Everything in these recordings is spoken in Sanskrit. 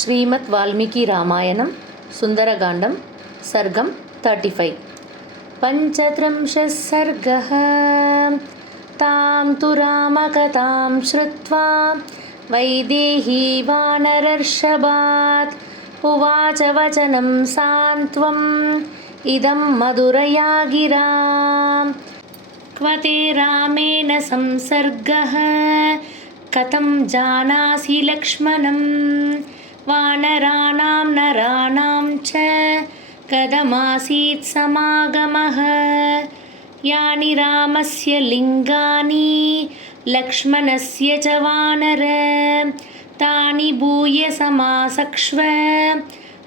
श्रीमद् वाल्मीकि रामायणं सुन्दरकाण्डं सर्गं 35 पञ्चत्रिंशः सर्गः। तां तु रामकथां श्रुत्वा वैदेही वानरर्षभात् उवाच वचनं सान्त्वम् इदं मधुरया गिरा। क्व ते रामेण संसर्गः कथं जानासि लक्ष्मणम् वानराणां नराणां च कथमासीत् समागमः। यानि रामस्य लिङ्गानि लक्ष्मणस्य च वानर तानि भूय समासक्ष्व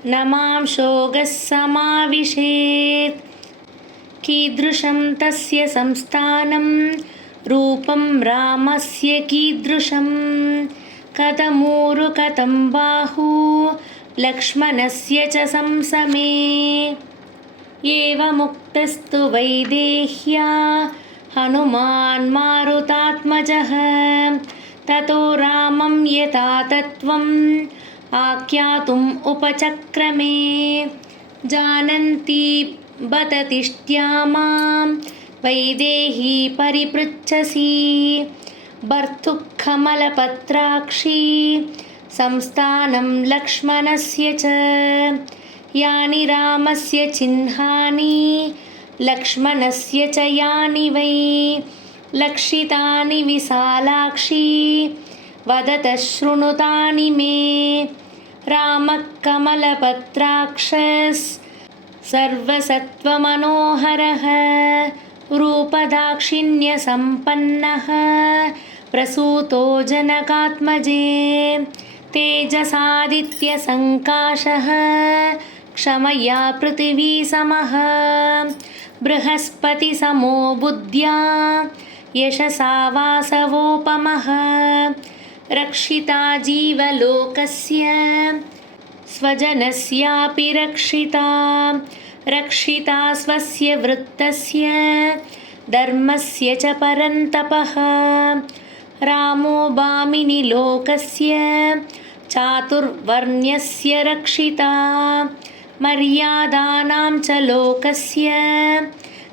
न मां शोकः समाविशेत्। कीदृशं तस्य संस्थानं रूपं रामस्य कीदृशं कथमूरु कथं बाहु लक्ष्मणस्य च संसमे। एवमुक्तस्तु वैदेह्या हनुमान् मारुतात्मजः ततो रामं यथा तत्त्वम् आख्यातुम् उपचक्रमे। जानन्ती बत तिष्ठ्या मां वैदेही परिपृच्छसि भर्तुः कमलपत्राक्षी संस्थानं लक्ष्मणस्य च। यानि रामस्य चिह्नानि लक्ष्मणस्य च यानि वै लक्षितानि विशालाक्षी वदतः शृणुतानि मे। रामः कमलपत्राक्षः सर्वसत्त्वमनोहरः रूपदाक्षिण्यसम्पन्नः प्रसूतो जनकात्मजे। तेजसादित्यसङ्काशः क्षमया पृथिवीसमः बृहस्पतिसमो बुद्ध्या यशसा वासवोपमः। रक्षिता जीवलोकस्य स्वजनस्यापि रक्षिता रक्षिता स्वस्य वृत्तस्य धर्मस्य च परन्तपः। रामो भामिनी लोकस्य चातुर्वर्ण्यस्य रक्षिता मर्यादानां च लोकस्य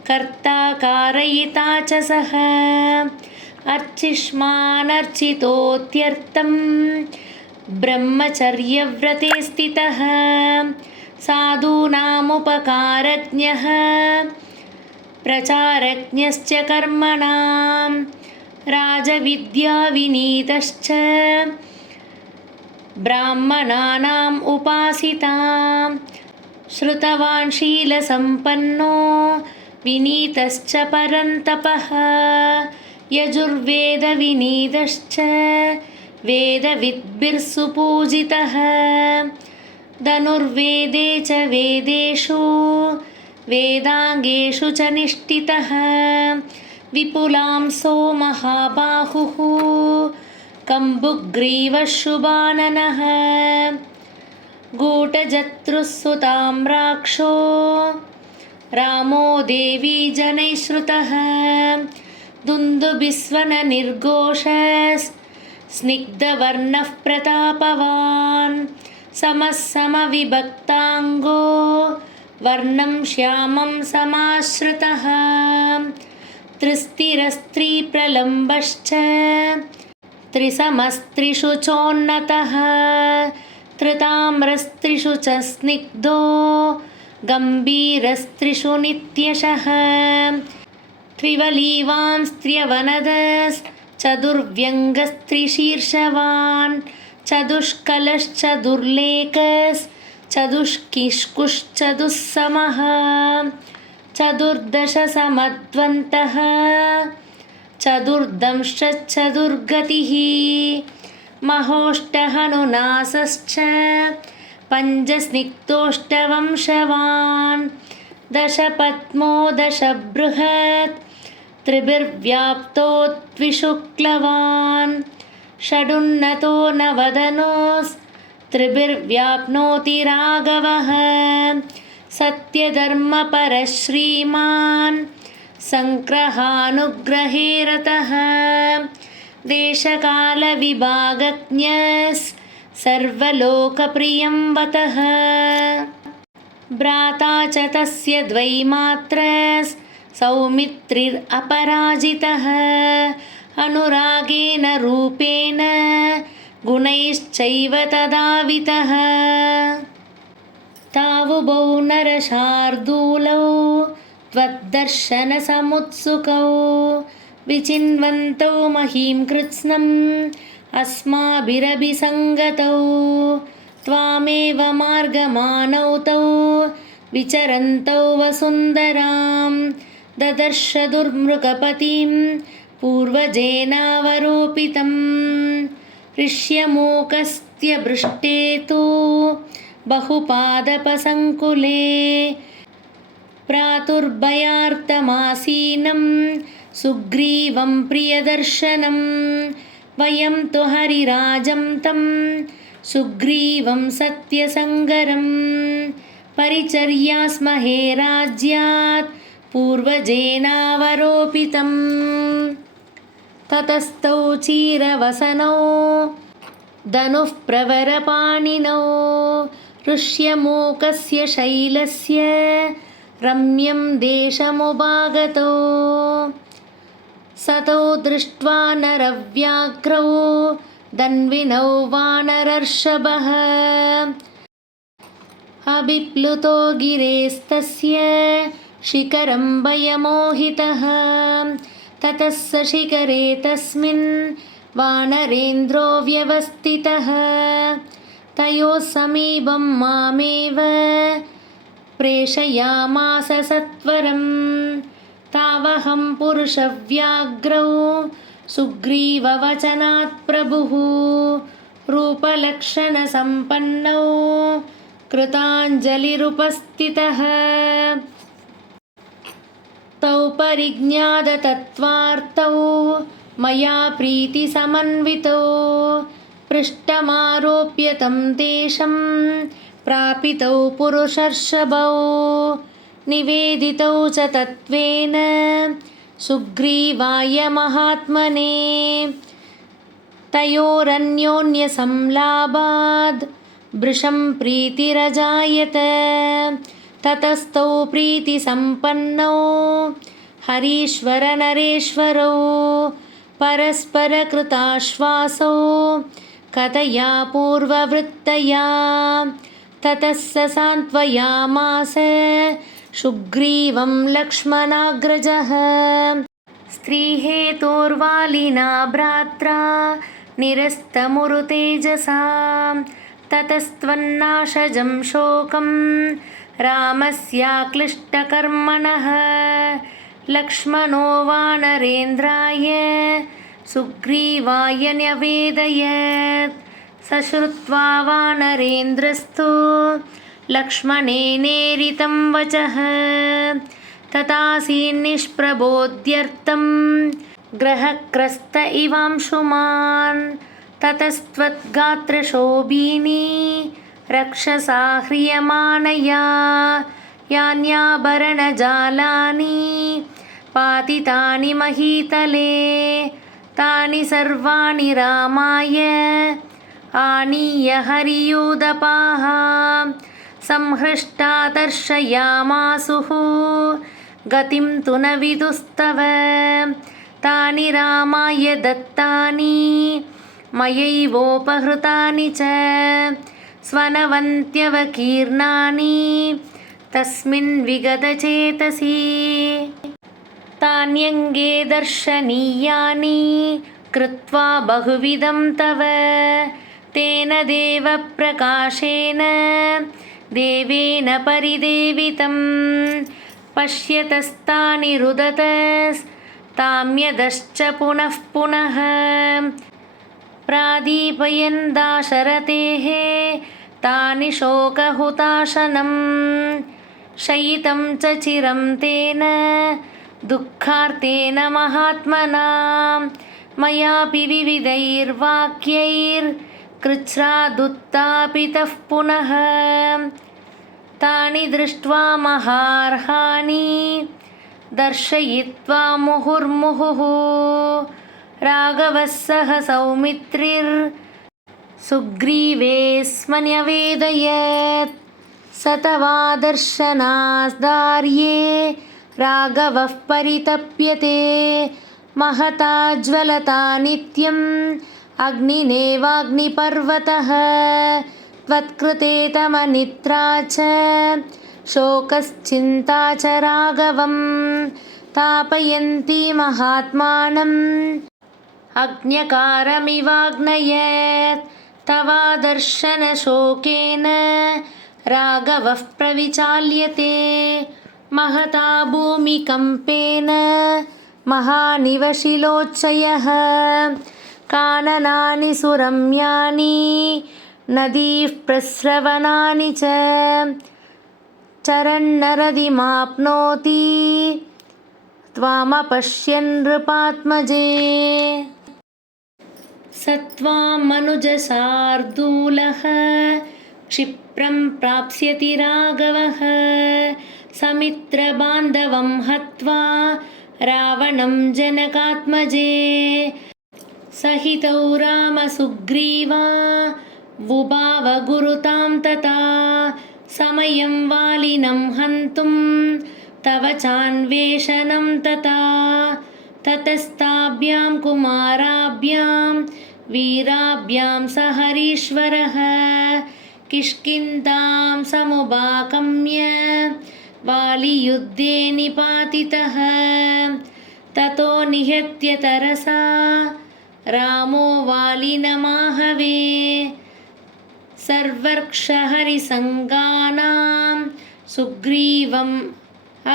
कर्ता कारयिता च सः। अर्चिष्मानर्चितोऽत्यर्थं ब्रह्मचर्यव्रते स्थितः साधूनामुपकारज्ञः प्रचारज्ञश्च कर्मणां राजविद्याविनीतश्च ब्राह्मणानाम् उपासितां श्रुतवान् शीलसम्पन्नो विनीतश्च परन्तपः। यजुर्वेदविनीतश्च वेदविद्भिर्सुपूजितः धनुर्वेदे च वेदेषु वेदाङ्गेषु च निष्ठितः। विपुलांसो महाबाहुः कम्बुग्रीवः शुभाननः गूढजत्रुः सुताम्राक्षो रामो देवी जनैः श्रुतः। दुन्दुभिस्वननिर्घोषः स्निग्धवर्णः प्रतापवान् समः समविभक्ताङ्गो वर्णं श्यामं समाश्रितः। त्रिस्तिरस्त्रीप्रलम्बश्च त्रिसमस्त्रिषु चोन्नतः त्रिताम्रस्त्रिषु च स्निग्धो गम्भीरस्त्रिषु नित्यशः। त्रिवलीवांस्त्र्यवनदश्चतुर्व्यङ्गस्त्रिशीर्षवान् चतुष्कलश्चतुर्लेखश्चतुष्किष्कुश्चतुस्समः चतुर्दशसमद्वन्तः चतुर्दंश्चतुर्गतिः महोष्टहनुनासश्च पञ्चस्निग्धोष्टवंशवान् दशपद्मो दशबृहत् त्रिभिर्व्याप्तो द्विशुक्लवान् षडुन्नतो नवदनोस्त्रिभिर्व्याप्नोति राघवः। सत्यधर्मपरः श्रीमान् सङ्ग्रहानुग्रहे रतः देशकालविभागज्ञस् सर्वलोकप्रियं वतः। भ्राता च तस्य द्वैमात्रः सौमित्रिरपराजितः अनुरागेण रूपेण गुणैश्चैव तदावितः। तावुभौ नरशार्दूलौ त्वद्दर्शनसमुत्सुकौ विचिन्वन्तौ महीं कृत्स्नम् अस्माभिरभिसङ्गतौ त्वामेव मार्गमानौ तौ विचरन्तौ वसुन्धरां ददर्श दुर्मृगपतिं पूर्वजेनावरोपितं ऋष्यमूकस्त्यभृष्टे तु बहुपादपसङ्कुले प्रातुर्भयार्तमासीनं सुग्रीवं प्रियदर्शनं वयं तु हरिराजं तं सुग्रीवं सत्यसङ्गरं परिचर्यास्महे राज्यात् पूर्वजेनावरोपितम्। ततस्तौ चीरवसनौ धनुः प्रवरपाणिनौ ऋष्यमूकस्य शैलस्य रम्यं देशमुपागतौ सतौ दृष्ट्वा नरव्याघ्रौ धन्विनौ वानरर्षभः अभिप्लुतो गिरेस्तस्य शिखरं भयमोहितः ततः स शिखरे तस्मिन् वानरेन्द्रो व्यवस्थितः तयोः समीपं मामेव प्रेषयामास सत्वरं तावहं पुरुषव्याघ्रौ सुग्रीववचनात् प्रभुः रूपलक्षणसम्पन्नौ कृताञ्जलिरुपस्थितः तौ परिज्ञाततत्त्वार्थौ मया प्रीतिसमन्वितौ पृष्ठमारोप्य तं देशं प्रापितौ पुरुषर्षभौ निवेदितौ च तत्त्वेन सुग्रीवाय महात्मने तयोरन्योन्यसंलाभाद् भृशं प्रीतिरजायत ततस्तौ प्रीतिसम्पन्नौ हरीश्वरनरेश्वरौ परस्परकृताश्वासौ कथया पूर्ववृत्तया ततः स सान्त्वयामास सुग्रीवं लक्ष्मणाग्रजः स्त्रीहेतोर्वालिना भ्रात्रा निरस्तमुरुतेजसा ततस्त्वन्नाशजं शोकं रामस्याक्लिष्टकर्मणः लक्ष्मणो वानरेन्द्राय सुग्रीवाय न्यवेदयत् सश्रुत्वा वानरेन्द्रस्तु लक्ष्मणेनेरितं वचः तथासीन्निष्प्रबोध्यर्थं ग्रहक्रस्त इवांशुमान् ततस्त्वद्गात्रशोभिनी रक्षसा ह्रियमाणया यान्याभरणजालानि पातितानि महीतले तानि सर्वाणि रामाय आनीय हरियूदपाः संहृष्टा दर्शयामासुः गतिं तु न विदुस्तव तानि रामाय दत्तानि मयैवोपहृतानि च स्वनवन्त्यवकीर्णानि तस्मिन् विगतचेतसि तान्यङ्गे दर्शनीयानि कृत्वा बहुविधं तव तेन देवप्रकाशेन देवेन परिदेवितं पश्यतस्तानि रुदतस्ताम्यदश्च पुनः पुनः प्रादीपयन् दाशरथेः तानि शोकहुताशनं शयितं च चिरं तेन दुःखार्तेन महात्मना मयापि विविधैर्वाक्यैर्कृच्छ्रादुत्थापितः पुनः तानि दृष्ट्वा महार्हाणि दर्शयित्वा मुहुर्मुहुः राघवः सह सौमित्रिर् सुग्रीवेस्मन्यवेदयत् स तवादर्शनादार्ये राघवः परितप्यते महता ज्वलता नित्यम् अग्निनेवाग्निपर्वतः त्वत्कृते तमनिद्रा च शोकश्चिन्ता च राघवं तापयन्ती महात्मानम् अज्ञकारमिवाग्नयत् तवादर्शनशोकेन राघवः प्रविचाल्यते महता भूमिकम्पेन महानिव शिलोच्चयः काननानि सुरम्यानि नदीः प्रस्रवणानि च चरन्नरदिमाप्नोति त्वामपश्यन् नृपात्मजे स त्वां मनुजशार्दूलः क्षिप्रं प्राप्स्यति राघवः समित्रबान्धवं हत्वा रावणं जनकात्मजे सहितौ रामसुग्रीवा वुभाव गुरुतां तथा समयं वालिनं हन्तुं तव चान्वेषणं तथा ततस्ताभ्यां कुमाराभ्यां वीराभ्यां सहरीश्वरः किष्किन्धां समुपागम्य वालियुद्धे निपातितः ततो निहत्य तरसा रामो वालिनमाहवे सर्वर्क्षहरिसङ्गानां सुग्रीवम्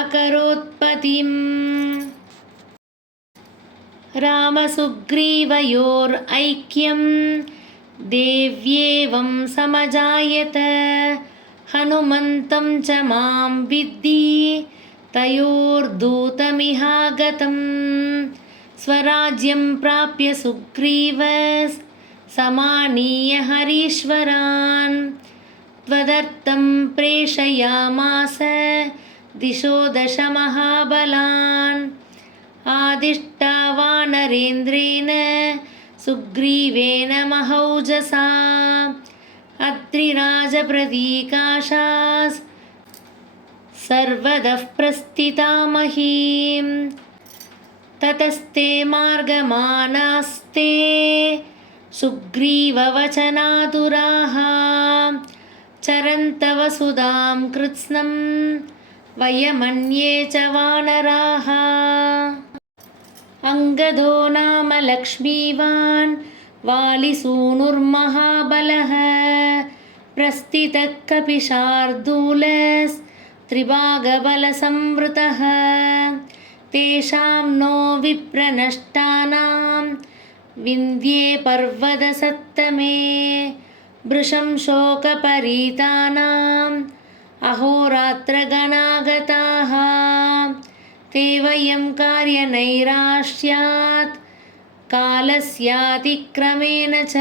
अकरोत्पतिम् रामसुग्रीवयोरैक्यं देव्येवं समजायत हनुमन्तं च मां विद्धि तयोर्दूतमिहागतं स्वराज्यं प्राप्य सुग्रीवः समानीय हरीश्वरान् त्वदर्थं प्रेषयामास दिशो दश महाबलान् आदिष्टावानरेन्द्रेण सुग्रीवेन महौजसा अद्रिराजप्रतीकाशास् सर्वतः प्रस्थिता महीम् ततस्ते मार्गमानास्ते सुग्रीववचनातुराः चरन्तव सुधां कृत्स्नं वयमन्ये च वानराः अङ्गदो नाम लक्ष्मीवान् वालिसूनुर्महाबलः प्रस्थितः कपिशार्दूलस्त्रिभागबलसंवृतः तेषां नो विप्रनष्टानां विन्ध्ये पर्वतसत्तमे भृशं शोकपरीतानाम् अहोरात्रगणागताः ते वयं कार्यनैराश्यात् कालस्यातिक्रमेण च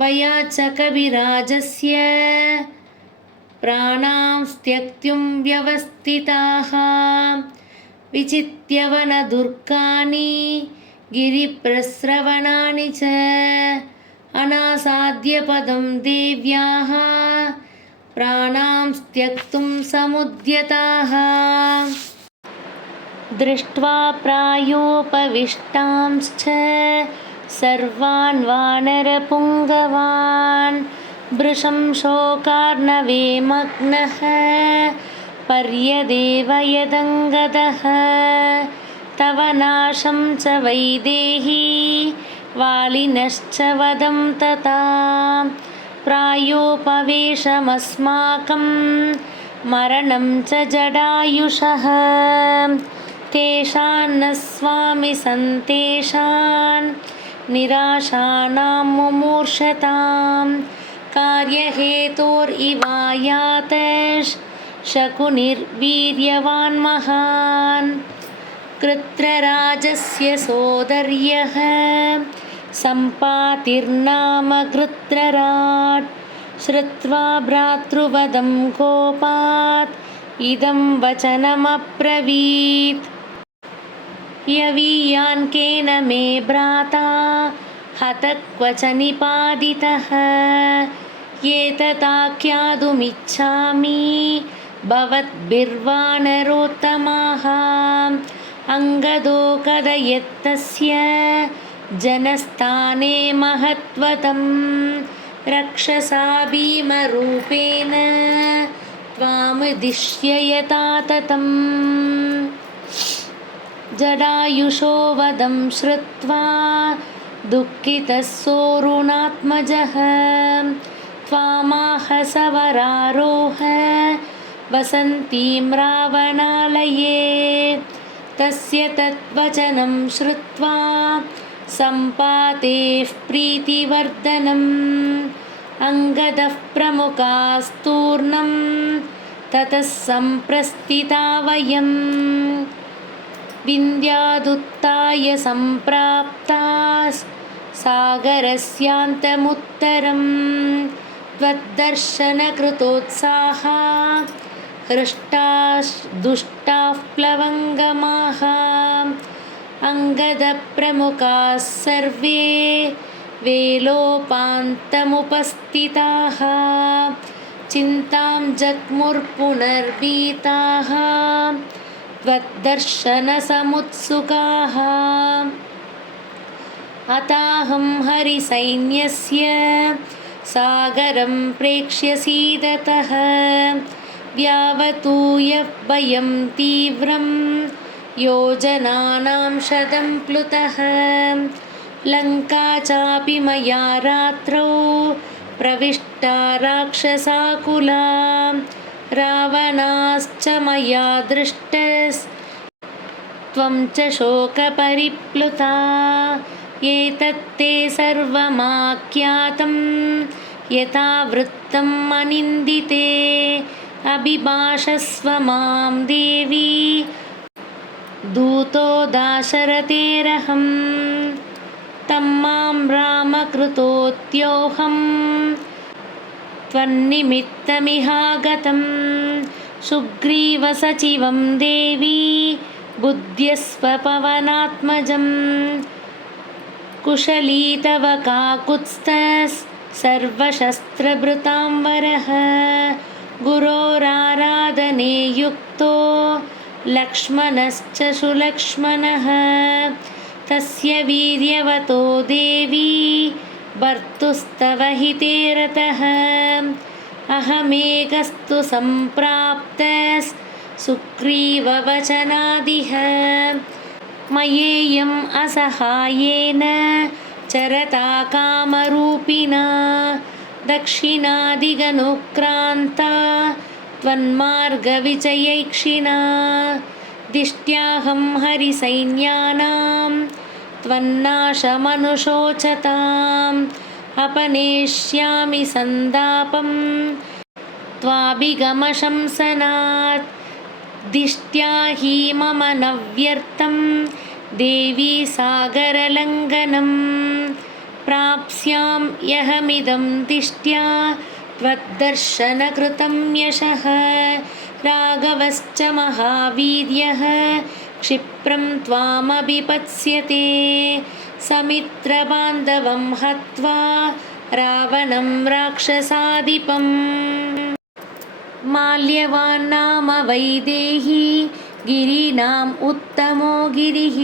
भयाच्च कविराजस्य प्राणां त्यक्तुं व्यवस्थिताः विचित्य वनदुर्गाणि गिरिप्रस्रवणानि च अनासाद्यपदं देव्याः प्राणां त्यक्तुं समुद्यताः दृष्ट्वा प्रायोपविष्टांश्च सर्वान् वानरपुङ्गवान् भृशं शोकार्णवे मग्नः पर्यदेवयदङ्गदः तव नाशं च वैदेही वालिनश्च वदं तथा प्रायोपवेशमस्माकं मरणं च जडायुषः तेषान्न स्वामि सन्तेषान् निराशानां मुमूर्षतां कार्यहेतोरिवायातश् शकुनिर्वीर्यवान् महान् कृत्रराजस्य सोदर्यः सम्पातिर्नाम कृत्रराट् श्रुत्वा भ्रातृवदं कोपात् इदं वचनमब्रवीत् यवीयान् केन मे भ्राता हतः क्वच निपादितः एतदाख्यातुमिच्छामि भवद्भिर्वानरोत्तमाः अङ्गदो कथयत्तस्य जनस्थाने महत्त्वतं रक्षसा भीमरूपेण त्वामुद्दिश्य यथा ततम् जटायुषो वदं श्रुत्वा दुःखितः सोरुणात्मजः त्वामाह सवरारोह वसन्तीं रावणालये तस्य तद्वचनं श्रुत्वा सम्पातेः प्रीतिवर्धनम् अङ्गदः प्रमुखास्तूर्णं ततः सम्प्रस्थिता वयम् विन्द्यादुत्थाय सम्प्राप्तास् सागरस्यान्तमुत्तरं त्वद्दर्शनकृतोत्साहा हृष्टाः दुष्टाः प्लवङ्गमाः अङ्गदप्रमुखाः सर्वे वेलोपान्तमुपस्थिताः चिन्तां जग्मुर्पुनर्भीताः त्वद्दर्शनसमुत्सुकाः अताहं हरिसैन्यस्य सागरं प्रेक्ष्य सीदतः व्यावतूय भयं तीव्रं योजनानां शतं प्लुतः लङ्का चापि मया रात्रौ प्रविष्टा राक्षसाकुला रावणाश्च मया दृष्टस्त्वं च शोकपरिप्लुता एतत्ते सर्वमाख्यातं यथा वृत्तम् अनिन्दिते अभिभाषस्व मां देवी दूतो दाशरथेरहं तं मां रामकृतोऽत्योऽहं त्वन्निमित्तमिहागतं सुग्रीवसचिवं देवी बुध्यस्व पवनात्मजं कुशली तव काकुत्स्थः सर्वशस्त्रभृतां वरः गुरोराराधने युक्तो लक्ष्मणश्च सुलक्ष्मणः तस्य वीर्यवतो देवी भर्तुस्तव हिते रतः अहमेकस्तु सम्प्राप्तः सुग्रीववचनादिह मयेयम् असहायेन चरता कामरूपिणा दक्षिणादिगनुक्रान्ता त्वन्मार्गविजयैक्षिणा दिष्ट्याहं हरिसैन्यानां त्वन्नाशमनुशोचताम् अपनेष्यामि सन्तापं त्वाभिगमशंसनात् दिष्ट्या हि मम न व्यर्थं देवी सागरलङ्घनं प्राप्स्यां यहमिदं दिष्ट्या त्वद्दर्शनकृतं यशः राघवश्च महावीर्यः क्षिप्रं त्वामभिपत्स्यते समित्रबान्धवं हत्वा रावणं राक्षसाधिपम् माल्यवान् नाम वैदेही गिरीणाम् उत्तमो गिरिः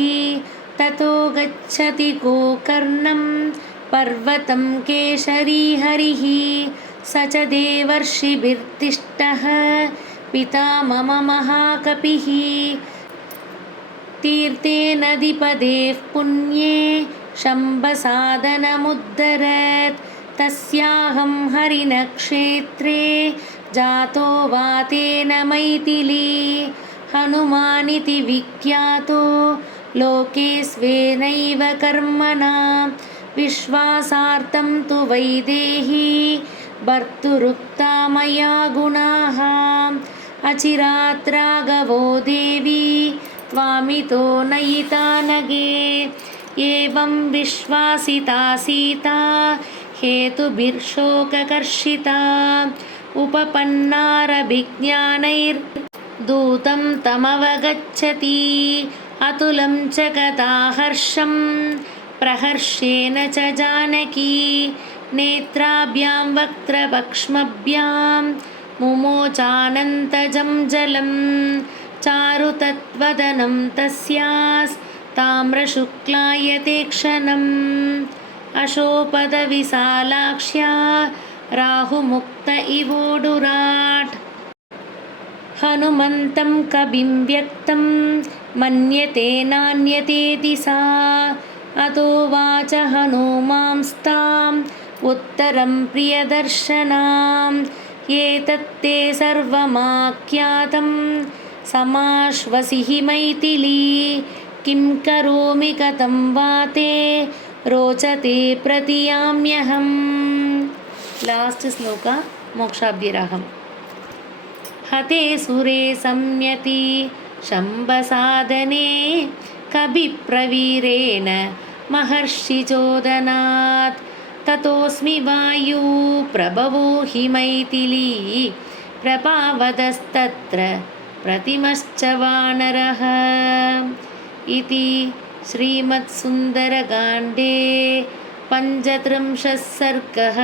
ततो गच्छति गोकर्णं पर्वतं केशरी हरिः स च देवर्षिभिर्दिष्टः पिता मम महाकपिः तीर्थे नदीपदेः पुण्ये शम्भसाधनमुद्धरत् तस्याहं हरिणक्षेत्रे जातो वातेन मैथिली हनुमानिति विख्यातो लोके स्वेनैव कर्मणा विश्वासार्थं तु वैदेही भर्तुरुक्ता मया गुणाः अचिरात् राघवो देवी त्वामितो नयिता नगे एवं विश्वासिता सीता हेतुभिर्शोककर्षिता उपपन्नारभिज्ञानैर्दूतं तमवगच्छति अतुलं च कथाहर्षं प्रहर्षेण च जानकी नेत्राभ्यां वक्त्रवक्ष्मभ्यां मुमोचानन्तजं जलं चारु तद्वदनं तस्यास्ताम्रशुक्लायते क्षणम् अशोपदविशालाक्ष्या राहुमुक्त इवोडुराट् हनुमन्तं कविं व्यक्तं मन्यते नान्यतेति सा अतोवाच हनूमांस्ताम् उत्तरं प्रियदर्शनाम् एतत्ते सर्वमाख्यातं समाश्वसि हि मैथिली किं करोमि कथं वा ते रोचते प्रतियाम्यहम्। लास्ट् श्लोक मोक्षाब्धिरागम्। हते सुरे संयति शम्बसाधने कविप्रवीरेण महर्षिचोदनात् ततोऽस्मि वायु प्रभवो हि मैथिली प्रभावदस्तत्र प्रतिमश्च वानरः इति श्रीमत्सुन्दरकाण्डे 35 सर्गः।